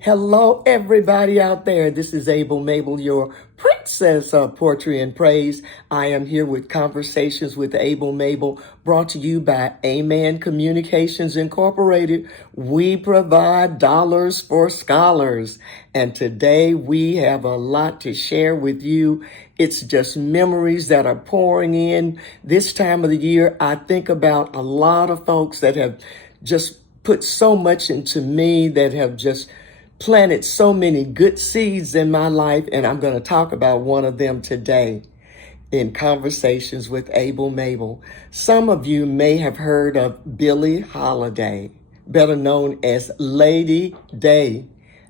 Hello, everybody out there. This is Mable, your princess of poetry and praise. I am here with Conversations with Mable, brought to you by Amen Communications Incorporated. We provide dollars for scholars. And today we have a lot to share with you. It's just memories that are pouring in. This time of the year, I think about a lot of folks that have just put so much into me, that have just planted so many good seeds in my life, and I'm going to talk about one of them today in Conversations with Mable. Some of you may have heard of Billie Holiday, better known as Lady Day.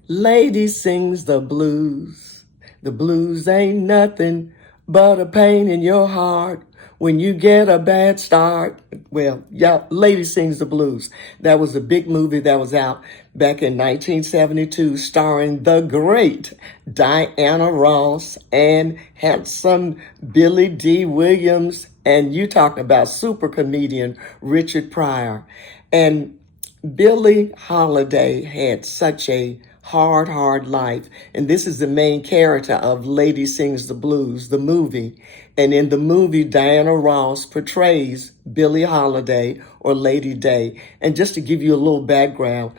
Lady sings the blues. The blues ain't nothing but a pain in your heart when you get a bad start. Well, yeah, Lady Sings the Blues. That was a big movie that was out back in 1972, starring the great Diana Ross and handsome Billy D. Williams. And you talking about super comedian Richard Pryor. And Billie Holiday had such a hard life. And this is the main character of Lady Sings the Blues, the movie. And in the movie, Diana Ross portrays Billie Holiday, or Lady Day. And just to give you a little background,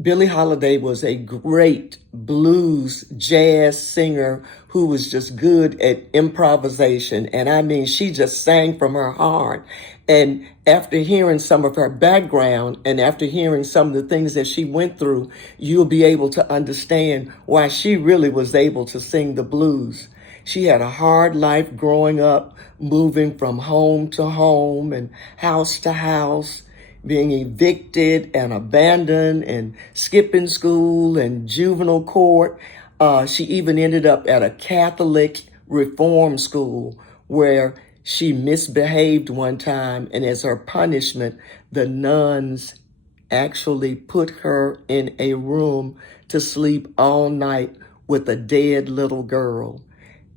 Billie Holiday was a great blues jazz singer who was just good at improvisation. And I mean, she just sang from her heart. And after hearing some of her background and after hearing some of the things that she went through, you'll be able to understand why she really was able to sing the blues. She had a hard life growing up, moving from home to home and house to house, being evicted and abandoned and skipping school and juvenile court. She even ended up at a Catholic reform school where she misbehaved one time, and as her punishment, the nuns actually put her in a room to sleep all night with a dead little girl.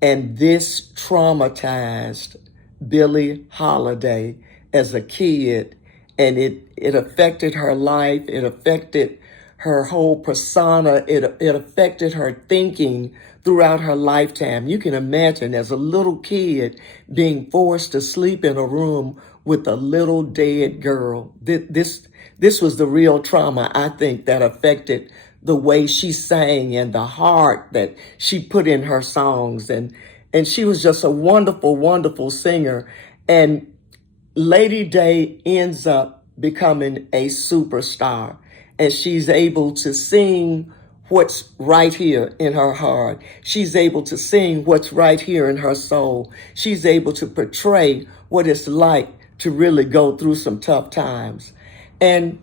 And this traumatized Billie Holiday as a kid, and it affected her life. It affected her whole persona. It affected her thinking throughout her lifetime. You can imagine, as a little kid, being forced to sleep in a room with a little dead girl. This was the real trauma, I think, that affected the way she sang and the heart that she put in her songs. And she was just a wonderful singer. And Lady Day ends up becoming a superstar, and she's able to sing what's right here in her heart. She's able to sing what's right here in her soul. She's able to portray what it's like to really go through some tough times. And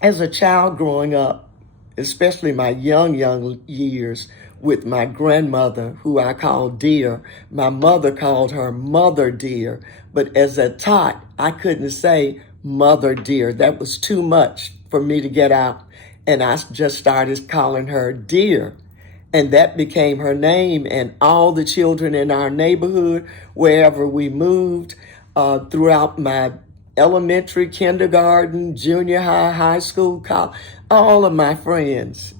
as a child growing up, especially my young years, with my grandmother, who I called dear. My mother called her Mother Dear. But as a tot, I couldn't say Mother Dear. That was too much for me to get out. And I just started calling her Dear. And that became her name. And all the children in our neighborhood, wherever we moved, throughout my elementary, kindergarten, junior high, high school, college, all of my friends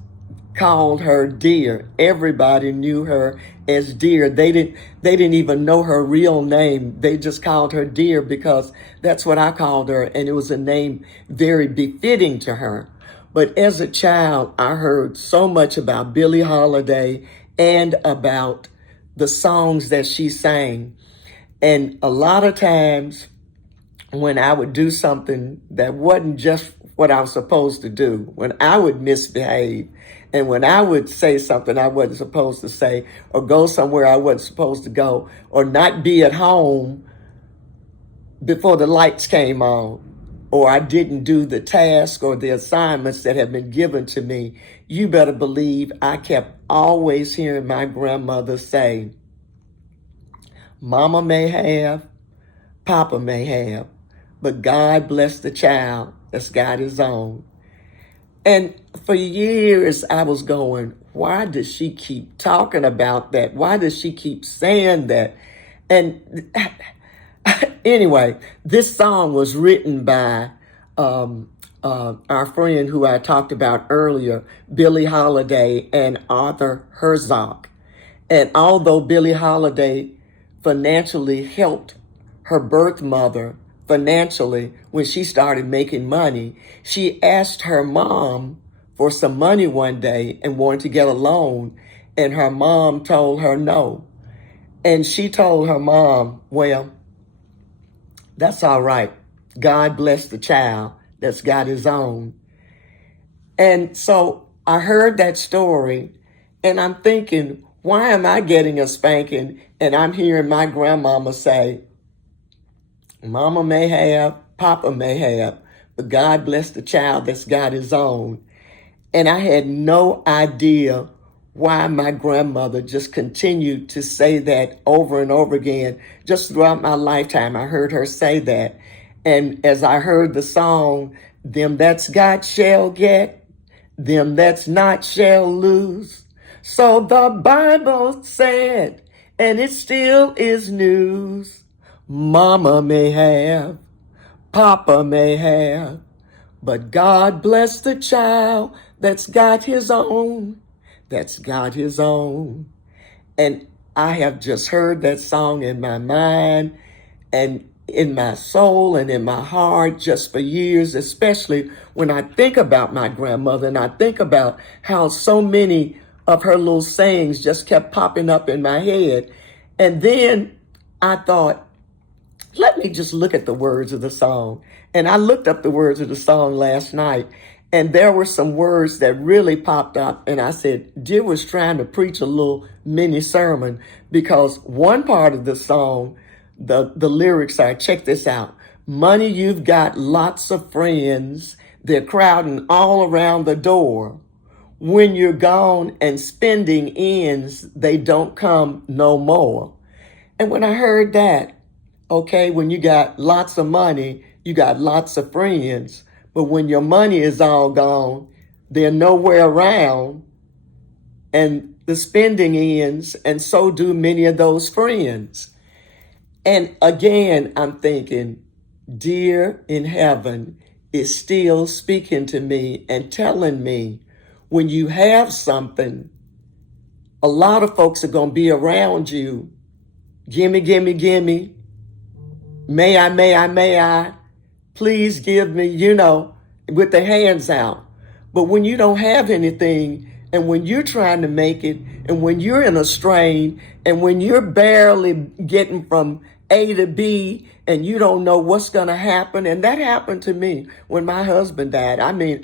called her Dear. Everybody knew her as Dear. They didn't even know her real name. They just called her Dear because that's what I called her, and it was a name very befitting to her. But as a child, I heard so much about Billie Holiday and about the songs that she sang. And a lot of times when I would do something that wasn't just what I was supposed to do, when I would misbehave, and when I would say something I wasn't supposed to say, or go somewhere I wasn't supposed to go, or not be at home before the lights came on, or I didn't do the task or the assignments that had been given to me, you better believe I kept always hearing my grandmother say, Mama may have, Papa may have, but God bless the child that's got his own. And for years, I was going, why does she keep talking about that? Why does she keep saying that? And anyway, this song was written by our friend who I talked about earlier, Billie Holiday and Arthur Herzog. And although Billie Holiday financially helped her birth mother financially when she started making money, she asked her mom for some money one day and wanted to get a loan. And her mom told her no. And she told her mom, well, that's all right. God bless the child that's got his own. And so I heard that story and I'm thinking, why am I getting a spanking? And I'm hearing my grandmama say, Mama may have, Papa may have, but God bless the child that's got his own. And I had no idea why my grandmother just continued to say that over and over again. Just throughout my lifetime, I heard her say that. And as I heard the song, them that's got shall get, them that's not shall lose. So the Bible said, and it still is news. Mama may have, Papa may have, but God bless the child that's got his own, that's got his own. And I have just heard that song in my mind and in my soul and in my heart just for years, especially when I think about my grandmother and I think about how so many of her little sayings just kept popping up in my head. And then I thought, let me just look at the words of the song. And I looked up the words of the song last night, and there were some words that really popped up. And I said, Dear was trying to preach a little mini sermon, because one part of the song, the lyrics are, check this out. Money, you've got lots of friends. They're crowding all around the door. When you're gone and spending ends, they don't come no more. And when I heard that, okay, when you got lots of money, you got lots of friends. But when your money is all gone, they're nowhere around. And the spending ends, and so do many of those friends. And again, I'm thinking, dear in heaven is still speaking to me and telling me, when you have something, a lot of folks are going to be around you. Gimme, gimme, gimme. May I, may I, may I, please give me, with their hands out. But when you don't have anything, and when you're trying to make it, and when you're in a strain, and when you're barely getting from A to B, and you don't know what's going to happen, and that happened to me when my husband died. I mean,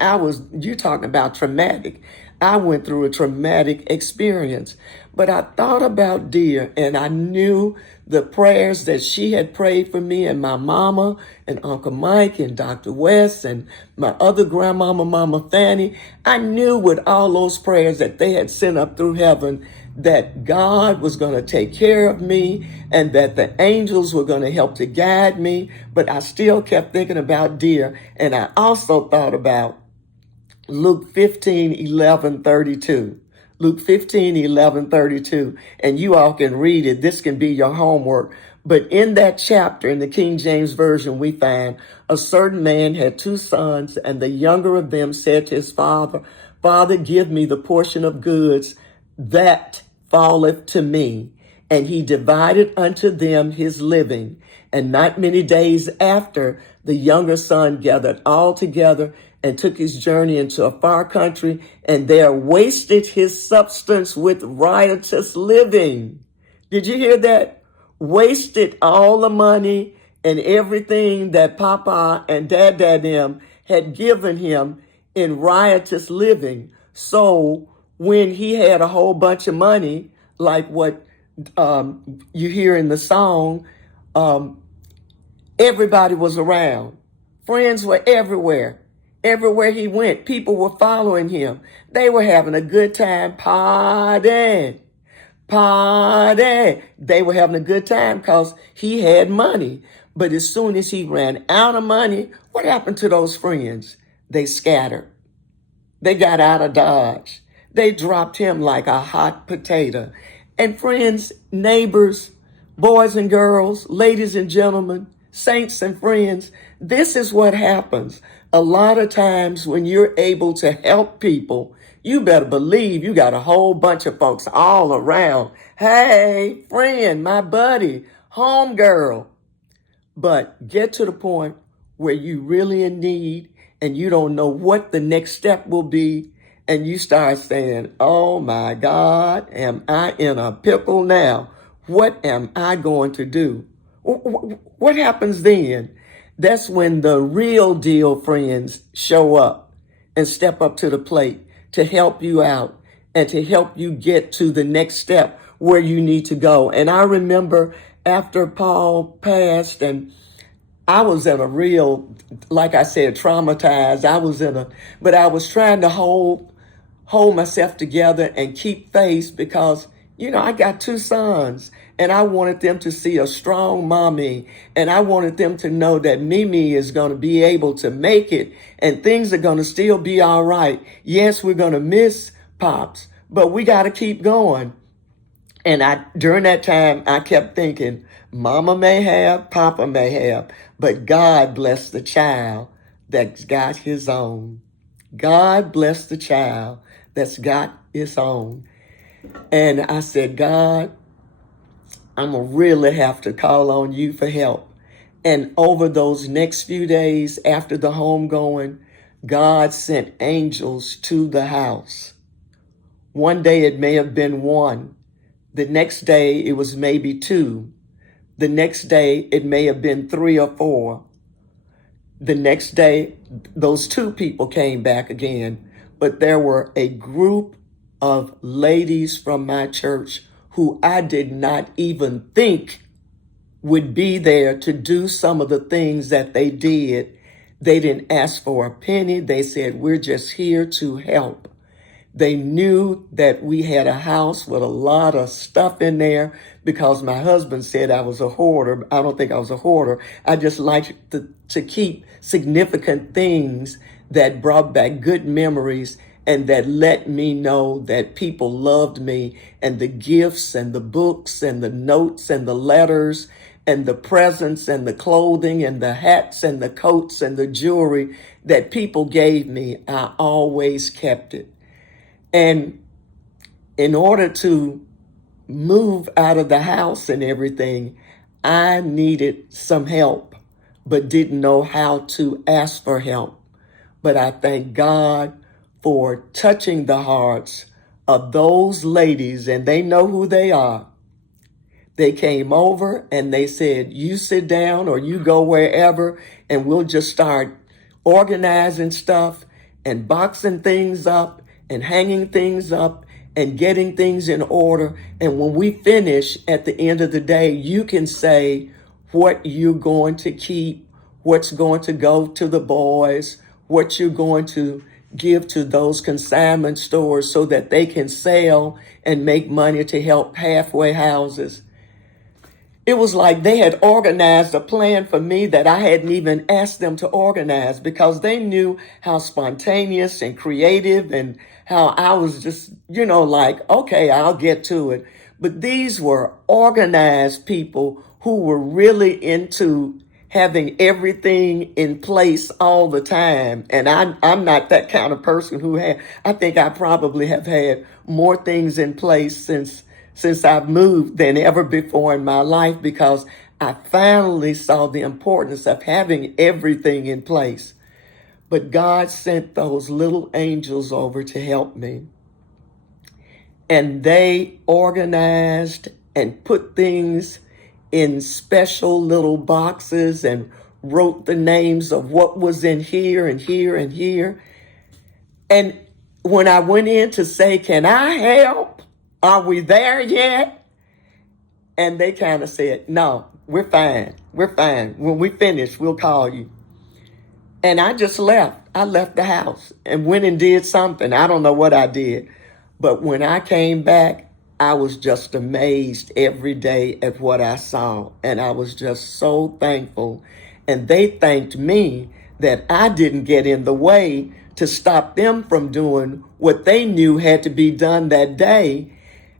you're talking about traumatic. I went through a traumatic experience. But I thought about dear, and I knew the prayers that she had prayed for me, and my mama and Uncle Mike and Dr. West and my other grandmama, Mama Fanny. I knew with all those prayers that they had sent up through heaven that God was going to take care of me and that the angels were going to help to guide me. But I still kept thinking about dear. And I also thought about Luke 15:11-32. Luke 15:11-32. And you all can read it. This can be your homework. But in that chapter, in the King James Version, we find a certain man had two sons, and the younger of them said to his father, Father, give me the portion of goods that falleth to me. And he divided unto them his living. And not many days after, the younger son gathered all together and took his journey into a far country, and there wasted his substance with riotous living. Did you hear that? Wasted all the money and everything that Papa and Dad them had given him in riotous living. So when he had a whole bunch of money, like what you hear in the song, everybody was around. Friends were everywhere. Everywhere he went, people were following him. They were having a good time partying. Party. They were having a good time because he had money. But as soon as he ran out of money, what happened to those friends? They scattered. They got out of Dodge. They dropped him like a hot potato. And friends, neighbors, Boys and girls, ladies and gentlemen, saints and friends, this is what happens. A lot of times when you're able to help people, you better believe you got a whole bunch of folks all around. Hey, friend, my buddy, home girl. But get to the point where you really in need and you don't know what the next step will be. And you start saying, oh my God, am I in a pickle now? What am I going to do? What happens then? That's when the real deal friends show up and step up to the plate to help you out and to help you get to the next step where you need to go. And I remember after Paul passed and I was in a real, like I said, traumatized. But I was trying to hold myself together and keep faith because, I got two sons and I wanted them to see a strong mommy and I wanted them to know that Mimi is going to be able to make it and things are going to still be all right. Yes, we're going to miss Pops, but we got to keep going. And during that time, I kept thinking, Mama may have, Papa may have, but God bless the child that's got his own. God bless the child that's got his own. And I said, God, I'm going to really have to call on you for help. And over those next few days after the homegoing, God sent angels to the house. One day it may have been one. The next day it was maybe two. The next day it may have been three or four. The next day those two people came back again. But there were a group of ladies from my church who I did not even think would be there to do some of the things that they did. They didn't ask for a penny. They said, we're just here to help. They knew that we had a house with a lot of stuff in there because my husband said I was a hoarder. I don't think I was a hoarder. I just liked to keep significant things that brought back good memories and that let me know that people loved me, and the gifts and the books and the notes and the letters and the presents and the clothing and the hats and the coats and the jewelry that people gave me, I always kept it. And in order to move out of the house and everything, I needed some help, but didn't know how to ask for help. But I thank God for touching the hearts of those ladies, and they know who they are. They came over and they said, you sit down or you go wherever, and we'll just start organizing stuff and boxing things up and hanging things up and getting things in order. And when we finish at the end of the day, you can say what you're going to keep, what's going to go to the boys, what you're going to give to those consignment stores so that they can sell and make money to help halfway houses. It was like they had organized a plan for me that I hadn't even asked them to organize because they knew how spontaneous and creative and how I was just, like, okay, I'll get to it. But these were organized people who were really into having everything in place all the time. And I'm not that kind of person I think I probably have had more things in place since I've moved than ever before in my life, because I finally saw the importance of having everything in place. But God sent those little angels over to help me. And they organized and put things in special little boxes and wrote the names of what was in here and here and here. And when I went in to say, can I help? Are we there yet? And they kind of said, no, we're fine. We're fine. When we finish, we'll call you. And I just left. I left the house and went and did something. I don't know what I did. But when I came back, I was just amazed every day at what I saw. And I was just so thankful. And they thanked me that I didn't get in the way to stop them from doing what they knew had to be done that day.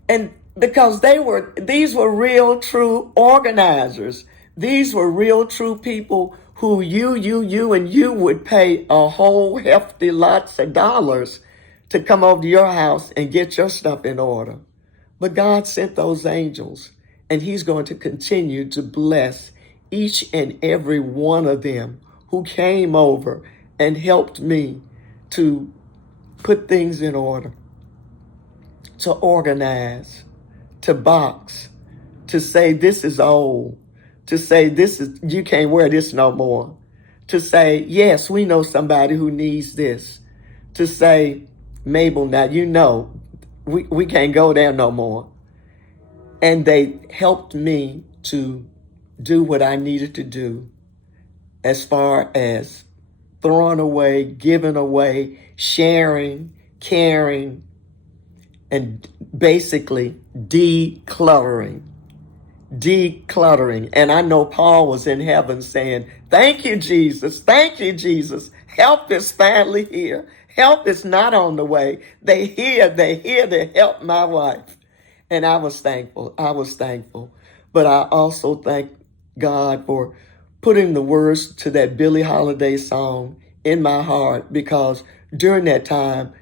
And because these were real, true organizers. These were real, true people who and you would pay a whole hefty lots of dollars to come over to your house and get your stuff in order. But God sent those angels, and he's going to continue to bless each and every one of them who came over and helped me to put things in order, to organize, to box, to say this is old, to say this is, you can't wear this no more, to say, yes, we know somebody who needs this, to say, Mabel, now you know we can't go there no more. And they helped me to do what I needed to do as far as throwing away, giving away, sharing, caring, and basically decluttering. And I know Paul was in heaven saying, thank you, Jesus. Thank you, Jesus. Help is finally here. Help is not on the way. They here to help my wife. And I was thankful. But I also thank God for putting the words to that Billie Holiday song in my heart, because during that time,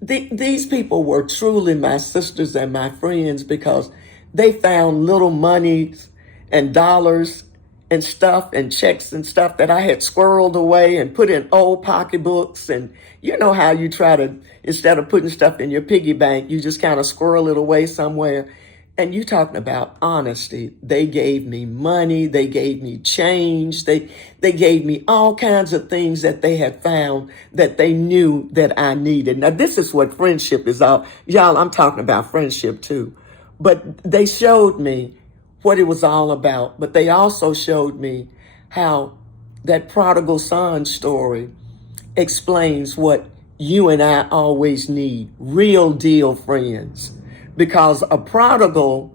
these people were truly my sisters and my friends, because they found little monies and dollars and stuff and checks and stuff that I had squirreled away and put in old pocketbooks. And you know how you try to, instead of putting stuff in your piggy bank, you just kind of squirrel it away somewhere. And you talking about honesty. They gave me money. They gave me change. They gave me all kinds of things that they had found that they knew that I needed. Now, this is what friendship is all. Y'all, I'm talking about friendship too. But they showed me what it was all about. But they also showed me how that prodigal son story explains what you and I always need. Real deal friends. Because a prodigal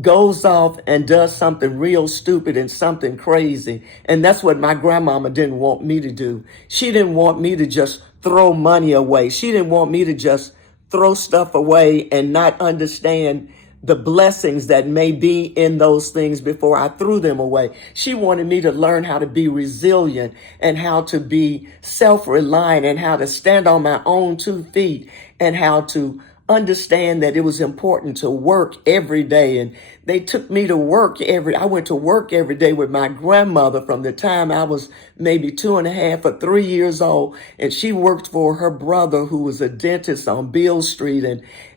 goes off and does something real stupid and something crazy. And that's what my grandmama didn't want me to do. She didn't want me to just throw money away. She didn't want me to just throw stuff away and not understand the blessings that may be in those things before I threw them away. She wanted me to learn how to be resilient and how to be self-reliant and how to stand on my own 2 feet and how to understand that it was important to work every day. And they took me to work I went to work every day with my grandmother from the time I was maybe 2.5 or 3 years old. And she worked for her brother, who was a dentist on Beale Street.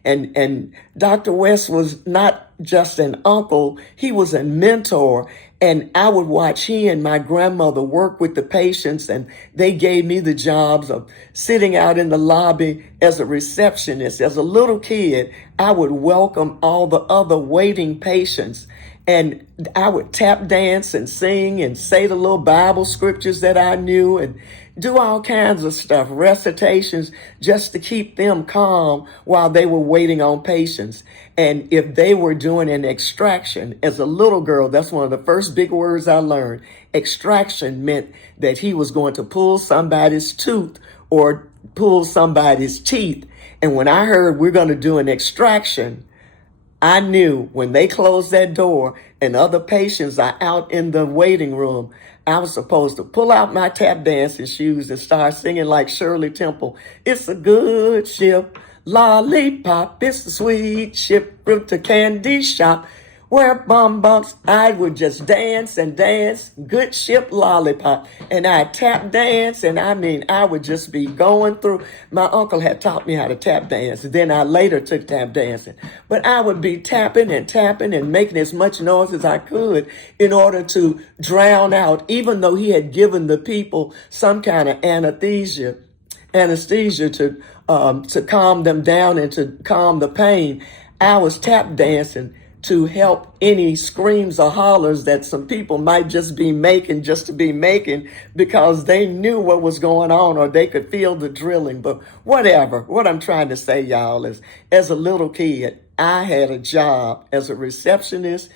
And Dr. West was not just an uncle, he was a mentor. And I would watch he and my grandmother work with the patients, and they gave me the jobs of sitting out in the lobby as a receptionist. As a little kid, I would welcome all the other waiting patients, and I would tap dance and sing and say the little Bible scriptures that I knew and do all kinds of stuff, recitations, just to keep them calm while they were waiting on patients. And if they were doing an extraction, as a little girl, that's one of the first big words I learned. Extraction meant that he was going to pull somebody's tooth or pull somebody's teeth. And when I heard we're going to do an extraction, I knew when they closed that door and other patients are out in the waiting room, I was supposed to pull out my tap dancing shoes and start singing like Shirley Temple. It's a good ship, lollipop, it's a sweet ship, from to candy shop, where bonbons. I would just dance and dance, good ship, lollipop. And I'd tap dance, and I would just be going through. My uncle had taught me how to tap dance, and then I later took tap dancing. But I would be tapping and making as much noise as I could in order to drown out, even though he had given the people some kind of anesthesia to calm them down and to calm the pain. I was tap dancing to help any screams or hollers that some people might just be making just to be making, because they knew what was going on or they could feel the drilling. But whatever, what I'm trying to say, y'all, is as a little kid, I had a job as a receptionist,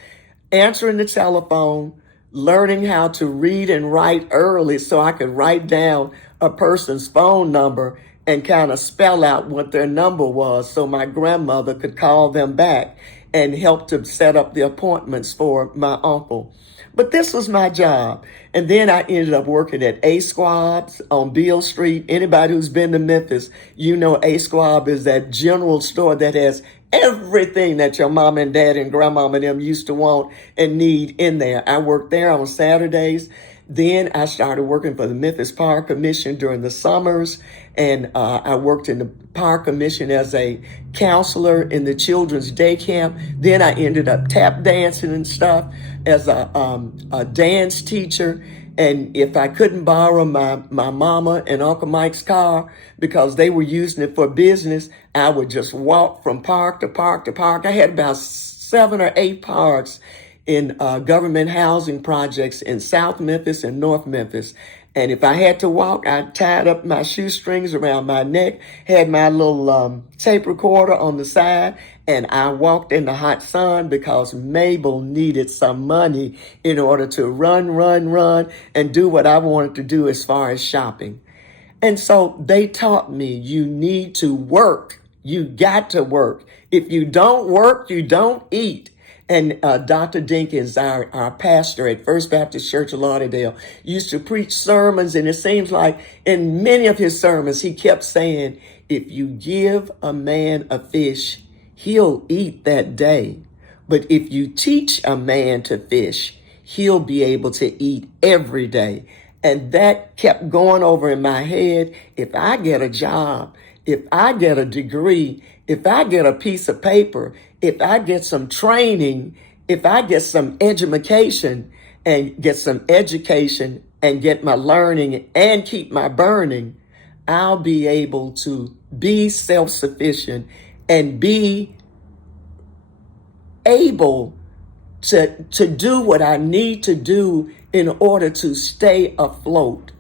answering the telephone, learning how to read and write early so I could write down a person's phone number and kind of spell out what their number was so my grandmother could call them back and help to set up the appointments for my uncle. But this was my job. And then I ended up working at A Squab's on Beale Street. Anybody who's been to Memphis, you know A Squab is that general store that has everything that your mom and dad and grandmama and them used to want and need in there. I worked there on Saturdays. Then I started working for the Memphis Park Commission during the summers, and I worked in the Park Commission as a counselor in the children's day camp. Then I ended up tap dancing and stuff as a dance teacher. And if I couldn't borrow my mama and Uncle Mike's car because they were using it for business, I would just walk from park to park to park. I had about 7 or 8 parks in government housing projects in South Memphis and North Memphis. And if I had to walk, I tied up my shoestrings around my neck, had my little tape recorder on the side, and I walked in the hot sun because Mabel needed some money in order to run, and do what I wanted to do as far as shopping. And so they taught me, you need to work. You got to work. If you don't work, you don't eat. And Dr. Dinkins, our pastor at First Baptist Church of Lauderdale, used to preach sermons. And it seems like in many of his sermons, he kept saying, if you give a man a fish, he'll eat that day. But if you teach a man to fish, he'll be able to eat every day. And that kept going over in my head. If I get a job, if I get a degree, if I get a piece of paper, if I get some training, if I get some education and get some education and get my learning and keep my burning, I'll be able to be self-sufficient and be able to do what I need to do in order to stay afloat.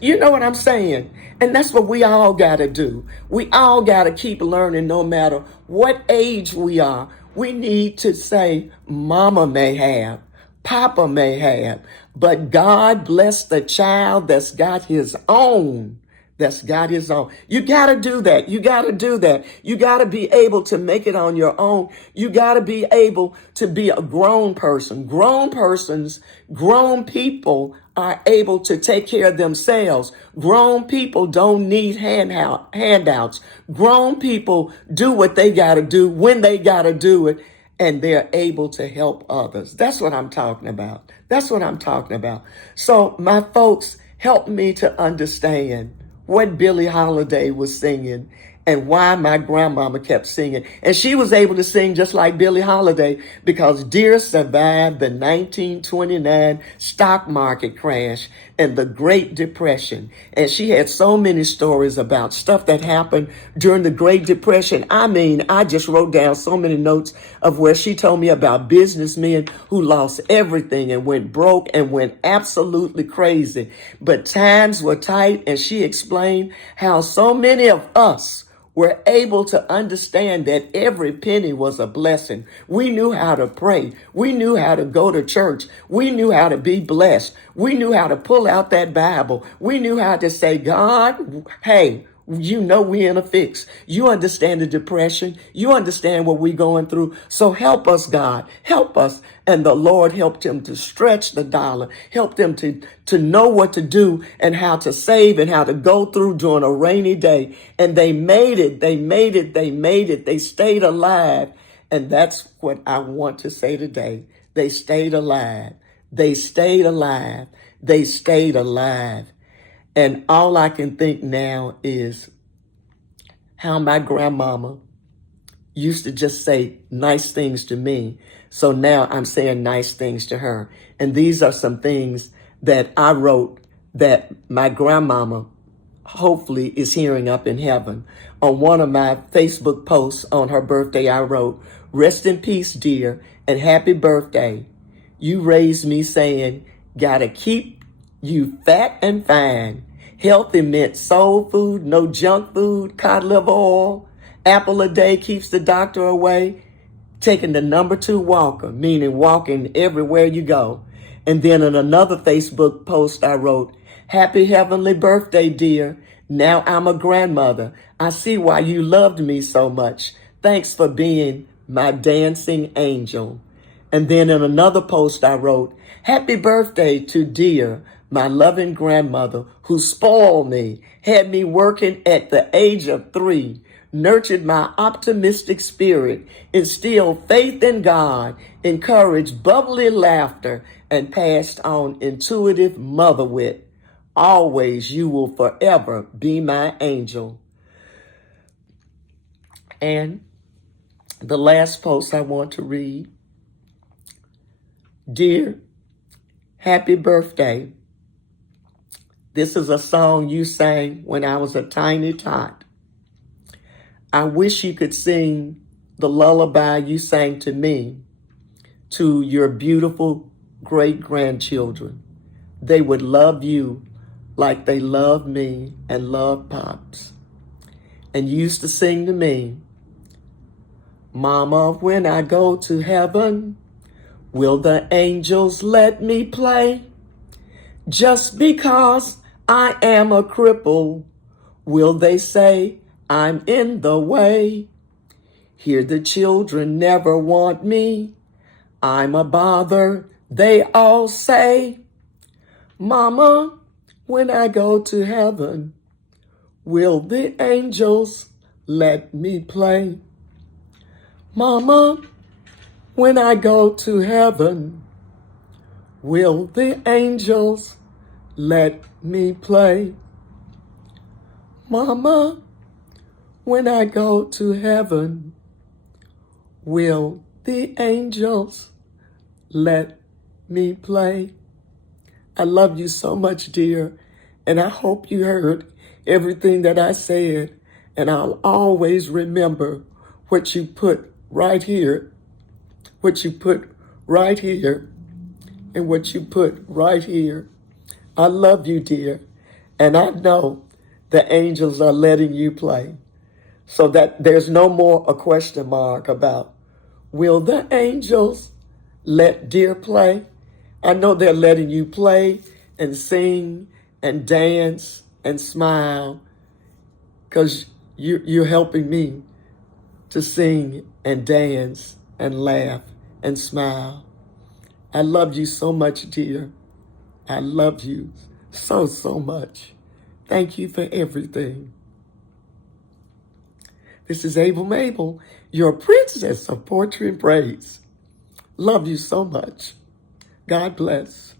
You know what I'm saying? And that's what we all got to do. We all got to keep learning no matter what age we are. We need to say, Mama may have, Papa may have, but God bless the child that's got his own. That's got his own. You got to do that. You got to do that. You got to be able to make it on your own. You got to be able to be a grown person. Grown persons, grown people are able to take care of themselves. Grown people don't need handouts. Grown people do what they got to do when they got to do it, and they're able to help others. That's what I'm talking about. That's what I'm talking about. So my folks helped me to understand what Billie Holiday was singing and why my grandmama kept singing. And she was able to sing just like Billie Holiday because Dear survived the 1929 stock market crash and the Great Depression. And she had so many stories about stuff that happened during the Great Depression. I mean, I just wrote down so many notes of where she told me about businessmen who lost everything and went broke and went absolutely crazy. But times were tight, and she explained how so many of us were able to understand that every penny was a blessing. We knew how to pray. We knew how to go to church. We knew how to be blessed. We knew how to pull out that Bible. We knew how to say, God, hey, you know we're in a fix. You understand the depression. You understand what we're going through. So help us, God. Help us. And the Lord helped him to stretch the dollar, helped him to know what to do and how to save and how to go through during a rainy day. And they made it. They made it. They made it. They stayed alive. And that's what I want to say today. They stayed alive. They stayed alive. They stayed alive. And all I can think now is how my grandmama used to just say nice things to me. So now I'm saying nice things to her. And these are some things that I wrote that my grandmama hopefully is hearing up in heaven. On one of my Facebook posts on her birthday, I wrote, rest in peace, dear, and happy birthday. You raised me saying, gotta keep you fat and fine. Healthy meant soul food, no junk food, cod liver oil. Apple a day keeps the doctor away. Taking the number 2 walker, meaning walking everywhere you go. And then in another Facebook post I wrote, happy heavenly birthday, dear. Now I'm a grandmother. I see why you loved me so much. Thanks for being my dancing angel. And then in another post I wrote, happy birthday to dear, my loving grandmother who spoiled me, had me working at the age of 3, nurtured my optimistic spirit, instilled faith in God, encouraged bubbly laughter, and passed on intuitive mother wit. Always, you will forever be my angel. And the last post I want to read. Dear, happy birthday. This is a song you sang when I was a tiny tot. I wish you could sing the lullaby you sang to me to your beautiful great-grandchildren. They would love you like they love me and love Pops. And you used to sing to me, Mama, when I go to heaven, will the angels let me play? Just because I am a cripple, will they say I'm in the way? Here the children never want me. I'm a bother, they all say. Mama, when I go to heaven, will the angels let me play? Mama, when I go to heaven, will the angels let me play? Mama, when I go to heaven, will the angels let me play? I love you so much, dear, and I hope you heard everything that I said, and I'll always remember what you put right here, what you put right here, and what you put right here. I love you, dear, and I know the angels are letting you play, so that there's no more a question mark about, will the angels let dear play? I know they're letting you play and sing and dance and smile because you're helping me to sing and dance and laugh and smile. I love you so much, dear. I love you so, so much. Thank you for everything. This is Mable, your princess of poetry and praise. Love you so much. God bless.